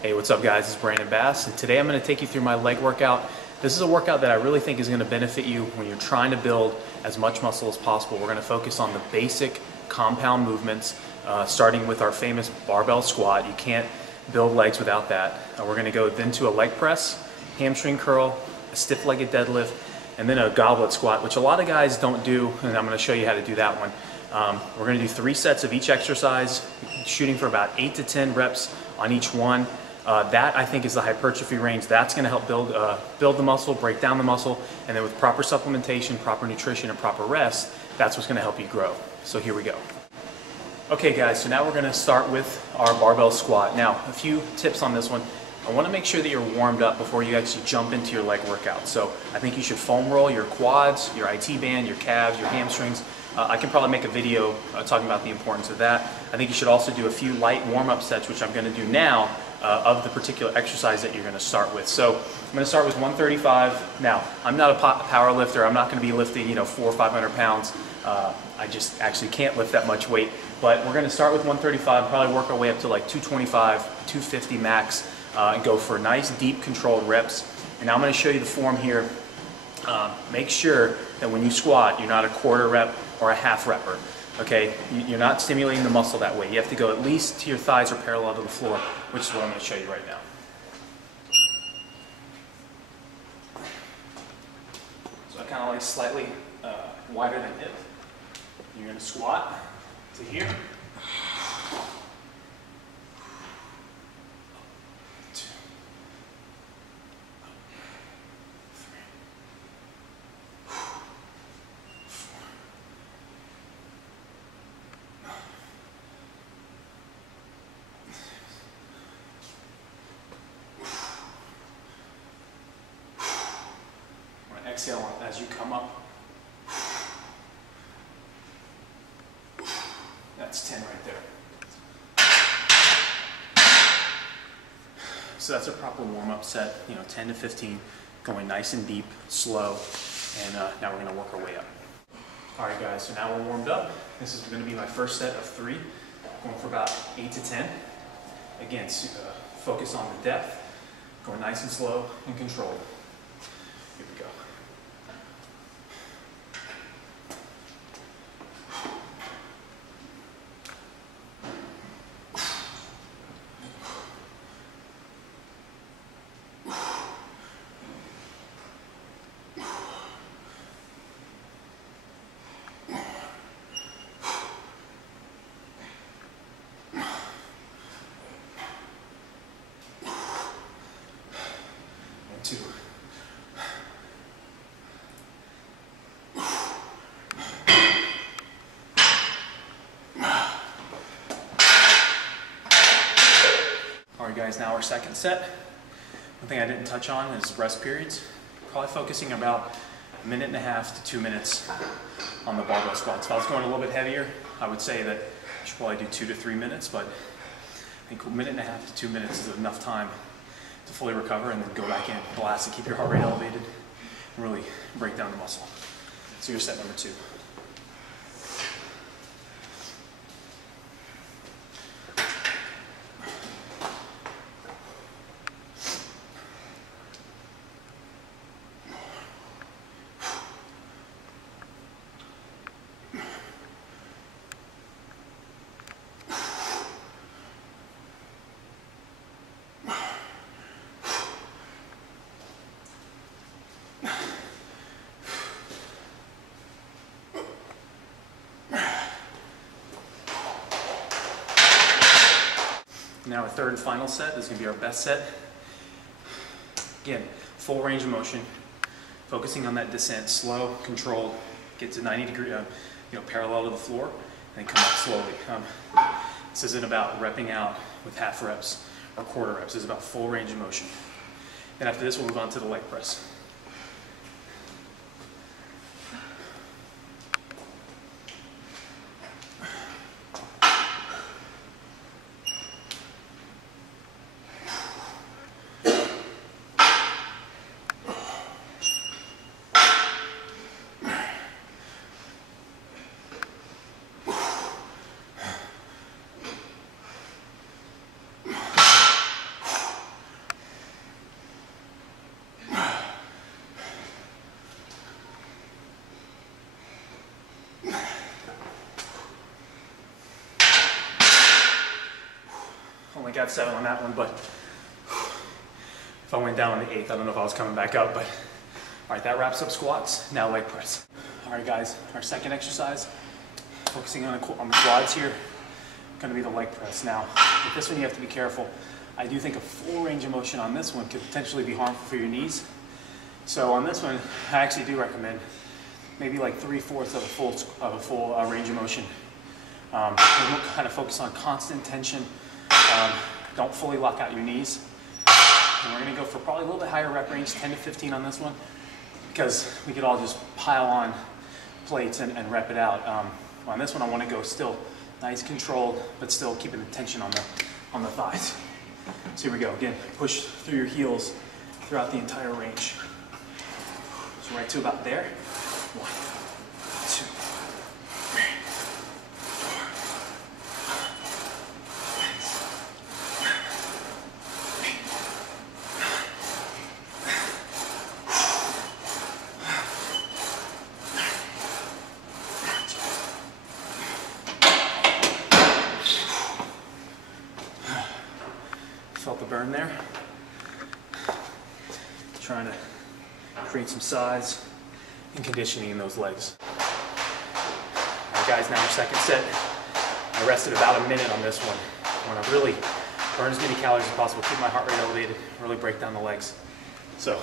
Hey, what's up guys? It's Brandon Bass, and today I'm going to take you through my leg workout. This is a workout that I really think is going to benefit you when you're trying to build as much muscle as possible. We're going to focus on the basic compound movements, starting with our famous barbell squat. You can't build legs without that. We're going to go then to a leg press, hamstring curl, a stiff-legged deadlift, and then a goblet squat, which a lot of guys don't do, and I'm going to show you how to do that one. We're going to do 3 sets of each exercise, shooting for about 8 to 10 reps on each one. That I think is the hypertrophy range. That's going to help build the muscle, break down the muscle, and then with proper supplementation, proper nutrition, and proper rest, that's what's going to help you grow. So here we go. Okay guys, so now we're going to start with our barbell squat. Now, a few tips on this one. I want to make sure that you're warmed up before you actually jump into your leg workout. So I think you should foam roll your quads, your IT band, your calves, your hamstrings. I can probably make a video talking about the importance of that. I think you should also do a few light warm-up sets, which I'm going to do now, of the particular exercise that you're going to start with. So I'm going to start with 135. Now, I'm not a power lifter. I'm not going to be lifting, 400 or 500 pounds. I just actually can't lift that much weight. But we're going to start with 135, probably work our way up to like 225, 250 max, and go for nice, deep, controlled reps. And now I'm going to show you the form here. Make sure that when you squat, you're not a quarter rep or a half repper. Okay, you're not stimulating the muscle that way. You have to go at least to your thighs or parallel to the floor, which is what I'm going to show you right now. So I kind of like slightly wider than hip. You're going to squat to here. Exhale as you come up. That's 10 right there. So that's a proper warm-up set, 10 to 15, going nice and deep, slow, and now we're going to work our way up. All right guys, so now we're warmed up. This is going to be my first set of 3, going for about 8 to 10. Again, focus on the depth, going nice and slow and controlled. Here we go. Two. Alright guys, now our second set. One thing I didn't touch on is rest periods. Probably focusing about 1.5 to 2 minutes on the barbell squats. If I was going a little bit heavier, I would say that I should probably do 2 to 3 minutes, but I think 1.5 to 2 minutes is enough time to fully recover and then go back in, blast to keep your heart rate elevated and really break down the muscle. So you're set number 2. Now our third and final set, this is going to be our best set. Again, full range of motion, focusing on that descent, slow, controlled, get to 90 degree, parallel to the floor, and then come up slowly. This isn't about repping out with half reps or quarter reps. This is about full range of motion. Then after this, we'll move on to the leg press. only got 7 on that one, but if I went down on the 8th, I don't know if I was coming back up, but all right, that wraps up squats. Now leg press. All right, guys, our second exercise, focusing on the quads here, gonna be the leg press. Now, with this one, you have to be careful. I do think a full range of motion on this one could potentially be harmful for your knees. So on this one, I actually do recommend maybe like 3/4 of a full range of motion. And we'll kind of focus on constant tension. Don't fully lock out your knees. And we're gonna go for probably a little bit higher rep range, 10 to 15 on this one, because we could all just pile on plates and rep it out. On this one, I want to go still nice, controlled, but still keeping the tension on the thighs. So here we go. Again, push through your heels throughout the entire range. So right to about there. 1, 2, 3, 4. Felt the burn there. Trying to create some size and conditioning in those legs. All right, guys, now our second set. I rested about a minute on this one. I want to really burn as many calories as possible, keep my heart rate elevated, really break down the legs. So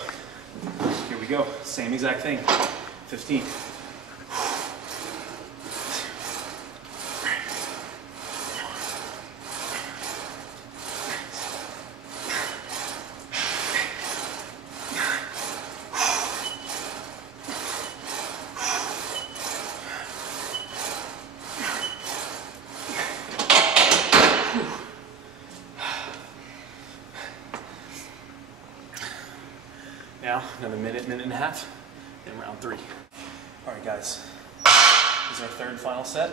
here we go, same exact thing, 15. Now, another minute and a half, then round 3. All right, guys, this is our third and final set.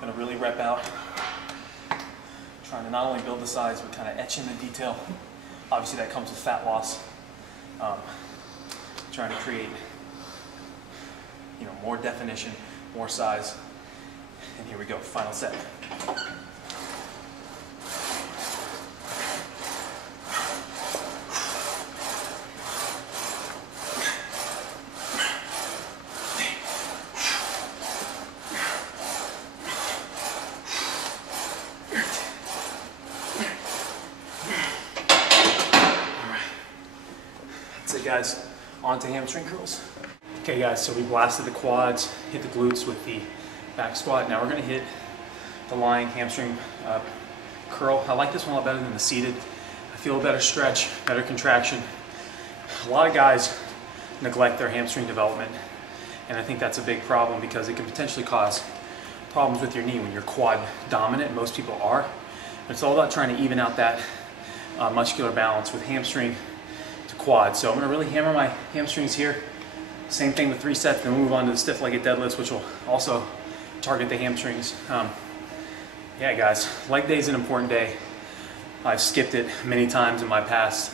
Gonna really rep out, trying to not only build the size, but kind of etch in the detail. Obviously, that comes with fat loss. Trying to create, more definition, more size. And here we go, final set. Guys, on to hamstring curls. Okay guys, so we blasted the quads, hit the glutes with the back squat. Now we're gonna hit the lying hamstring curl. I like this one a lot better than the seated. I feel a better stretch, better contraction. A lot of guys neglect their hamstring development, and I think that's a big problem because it can potentially cause problems with your knee when you're quad dominant. Most people are. But it's all about trying to even out that muscular balance with hamstring to quad. So I'm going to really hammer my hamstrings here. Same thing with 3 sets, then we'll move on to the stiff-legged deadlifts, which will also target the hamstrings. Yeah, guys, leg day is an important day. I've skipped it many times in my past,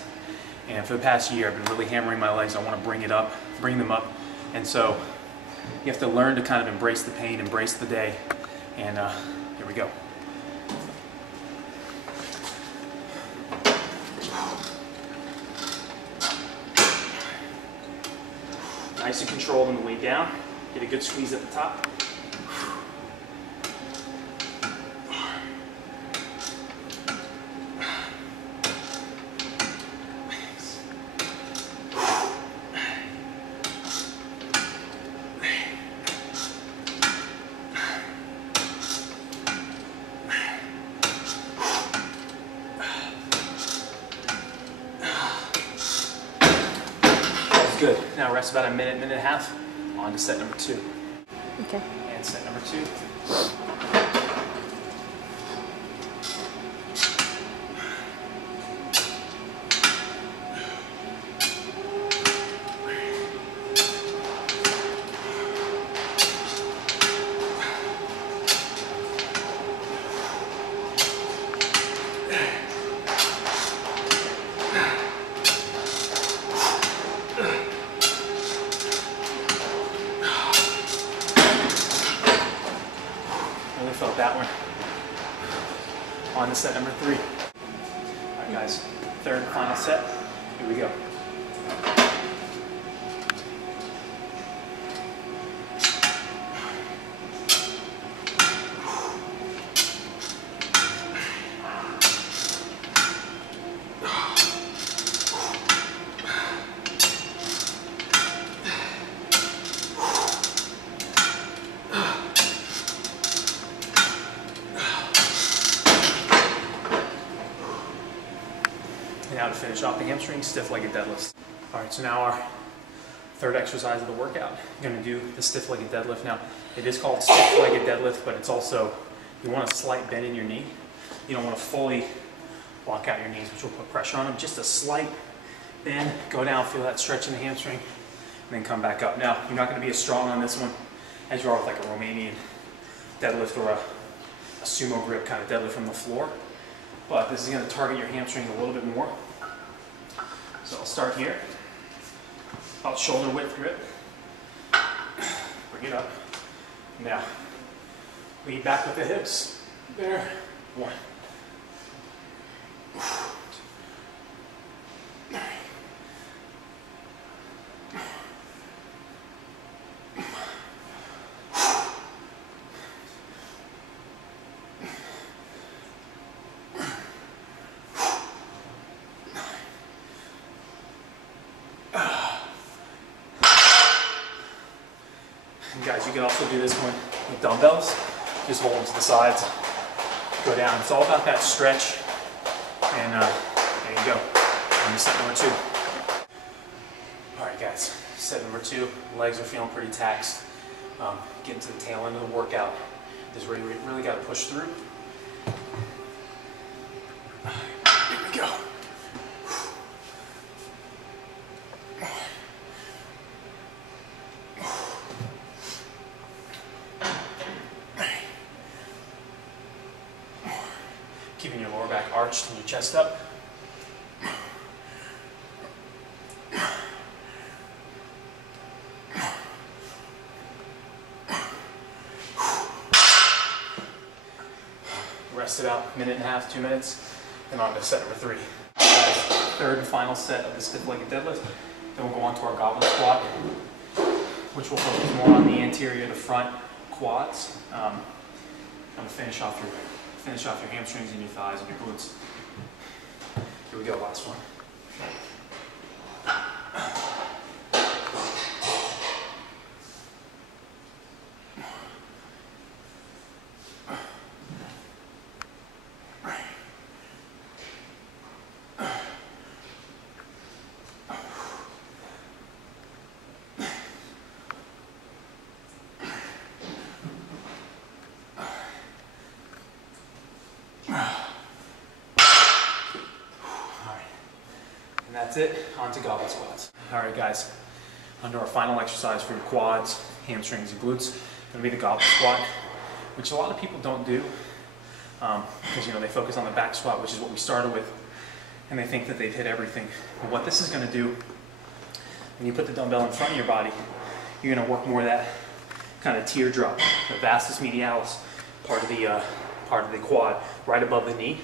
and for the past year, I've been really hammering my legs. I want to bring them up, and so you have to learn to kind of embrace the pain, embrace the day, and here we go. Nice and controlled on the way down. Get a good squeeze at the top. Good. Now rest about a minute and a half. On to set number 2. Okay. And set number 2. Felt that one. On to set number 3. All right, guys, third and final set. Here we go. And now to finish off the hamstring, stiff-legged deadlifts. All right, so now our third exercise of the workout. You're gonna do the stiff-legged deadlift. Now, it is called stiff-legged deadlift, but it's also, you want a slight bend in your knee. You don't want to fully lock out your knees, which will put pressure on them. Just a slight bend, go down, feel that stretch in the hamstring, and then come back up. Now, you're not gonna be as strong on this one as you are with like a Romanian deadlift or a sumo grip kind of deadlift from the floor. But this is going to target your hamstring a little bit more. So I'll start here, about shoulder width grip, bring it up. Now, lead back with the hips, there, 1. And guys, you can also do this one with dumbbells. Just hold them to the sides, go down. It's all about that stretch. And there you go. On to set number 2. All right, guys, set number 2. Legs are feeling pretty taxed. Getting to the tail end of the workout. This is where you really got to push through. Here we go. Keeping your lower back arched and your chest up. Rest it out, 1.5, 2 minutes, and on to set number 3. Third and final set of the stiff-legged deadlift. Then we'll go on to our goblet squat, which will focus more on the anterior to front quads. I'm going to finish off your hamstrings and your thighs and your glutes. Here we go, last one. And that's it, on to goblet squats. All right, guys, on to our final exercise for your quads, hamstrings, and glutes. Gonna be the goblet squat, which a lot of people don't do because they focus on the back squat, which is what we started with, and they think that they've hit everything. But what this is gonna do, when you put the dumbbell in front of your body, you're gonna work more of that kind of teardrop, the vastus medialis part of the quad, right above the knee.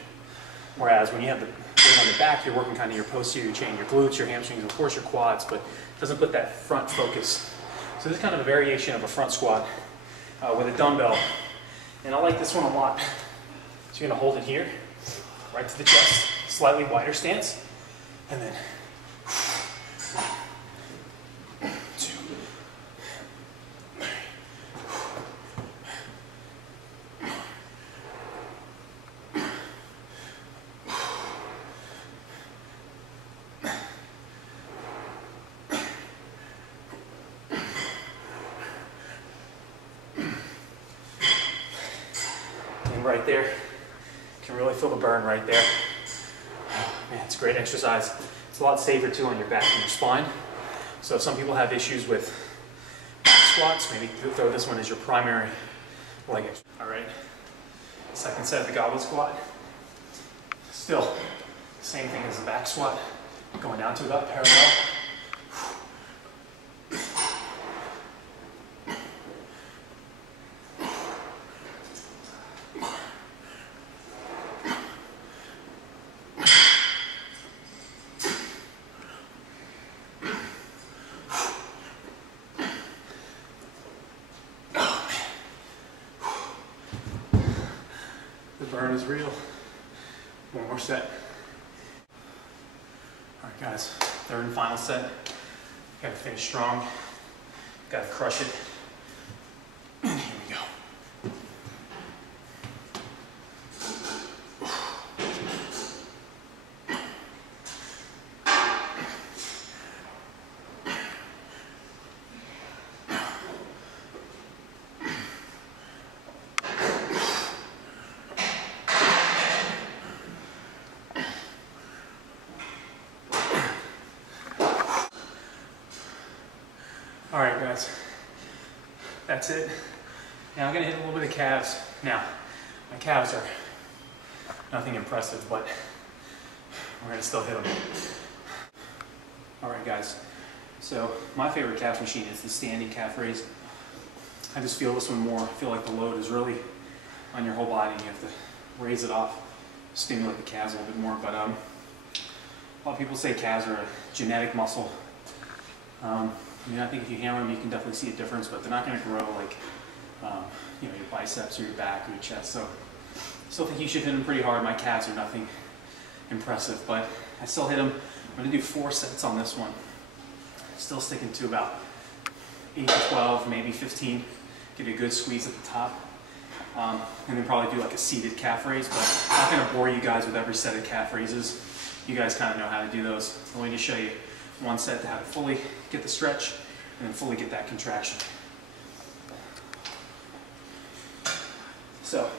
Whereas when you have the weight on the back, you're working kind of your posterior chain, your glutes, your hamstrings, of course your quads, but it doesn't put that front focus. So this is kind of a variation of a front squat with a dumbbell. And I like this one a lot. So you're gonna hold it here, right to the chest, slightly wider stance, and then 1, 2, 3. And right there, you can really feel the burn right there. Man, it's a great exercise. It's a lot safer too on your back and your spine. So if some people have issues with back squats, maybe throw this one as your primary leg exercise. All right, second set of the goblet squat. Still, same thing as the back squat, going down to about parallel. The burn is real. One more set. All right, guys, third and final set. Gotta finish strong. Gotta crush it. And here we go. All right, guys, that's it. Now I'm gonna hit a little bit of calves. Now, my calves are nothing impressive, but we're gonna still hit them. All right, guys, so my favorite calf machine is the standing calf raise. I just feel this one more. I feel like the load is really on your whole body and you have to raise it off, stimulate the calves a little bit more. But a lot of people say calves are a genetic muscle. I mean, I think if you hammer them, you can definitely see a difference, but they're not going to grow like, you know, your biceps or your back or your chest. So I still think you should hit them pretty hard. My calves are nothing impressive, but I still hit them. I'm going to do 4 sets on this one. Still sticking to about 8 to 12, maybe 15. Give you a good squeeze at the top. And then probably do like a seated calf raise, but I'm not going to bore you guys with every set of calf raises. You guys kind of know how to do those. I'm going to show you one set to how to fully get the stretch and then fully get that contraction. So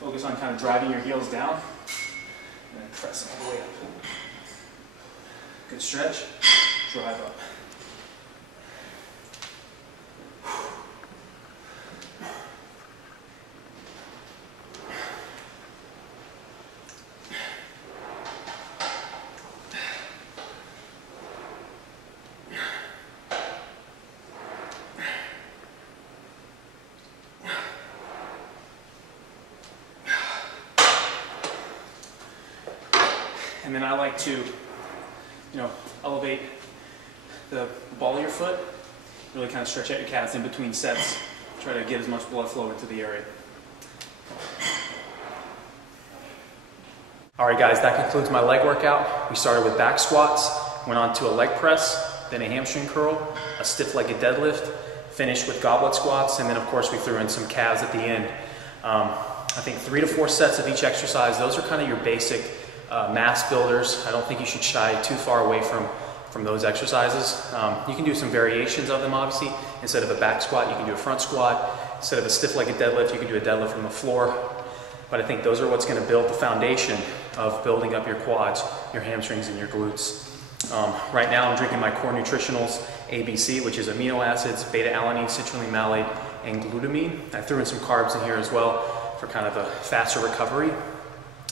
focus on kind of driving your heels down and then press all the way up. Good stretch, drive up. And then I like to, elevate the ball of your foot, really kind of stretch out your calves in between sets, try to get as much blood flow into the area. All right, guys, that concludes my leg workout. We started with back squats, went on to a leg press, then a hamstring curl, a stiff-legged deadlift, finished with goblet squats, and then of course we threw in some calves at the end. I think 3 to 4 sets of each exercise. Those are kind of your basic mass builders. I don't think you should shy too far away from those exercises. You can do some variations of them, obviously. Instead of a back squat, you can do a front squat. Instead of a stiff-legged deadlift, you can do a deadlift from the floor. But I think those are what's going to build the foundation of building up your quads, your hamstrings, and your glutes. Right now I'm drinking my core nutritionals ABC, which is amino acids, beta-alanine, citrulline malate, and glutamine. I threw in some carbs in here as well for kind of a faster recovery.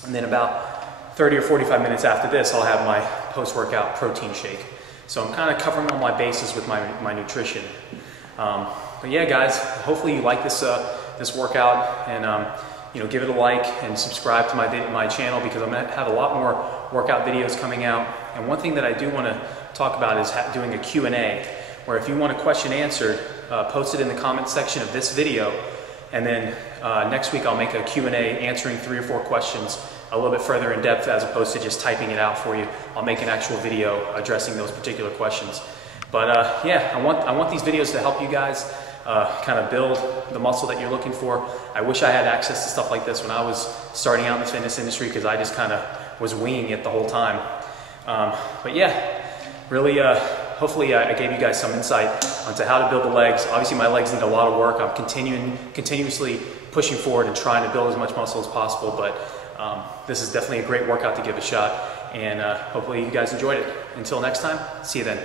And then about 30 or 45 minutes after this, I'll have my post-workout protein shake. So I'm kind of covering all my bases with my nutrition. But yeah, guys, hopefully you like this this workout, and give it a like and subscribe to my channel, because I'm going to have a lot more workout videos coming out. And one thing that I do want to talk about is doing a Q&A, where if you want a question answered, post it in the comment section of this video, and then next week I'll make a Q&A answering 3 or 4 questions a little bit further in depth, as opposed to just typing it out for you. I'll make an actual video addressing those particular questions. But yeah, I want these videos to help you guys kind of build the muscle that you're looking for. I wish I had access to stuff like this when I was starting out in the fitness industry, because I just kind of was winging it the whole time. But yeah, really, hopefully I gave you guys some insight onto how to build the legs. Obviously my legs need a lot of work. I'm continuously pushing forward and trying to build as much muscle as possible, but this is definitely a great workout to give a shot, and hopefully you guys enjoyed it. Until next time, see you then.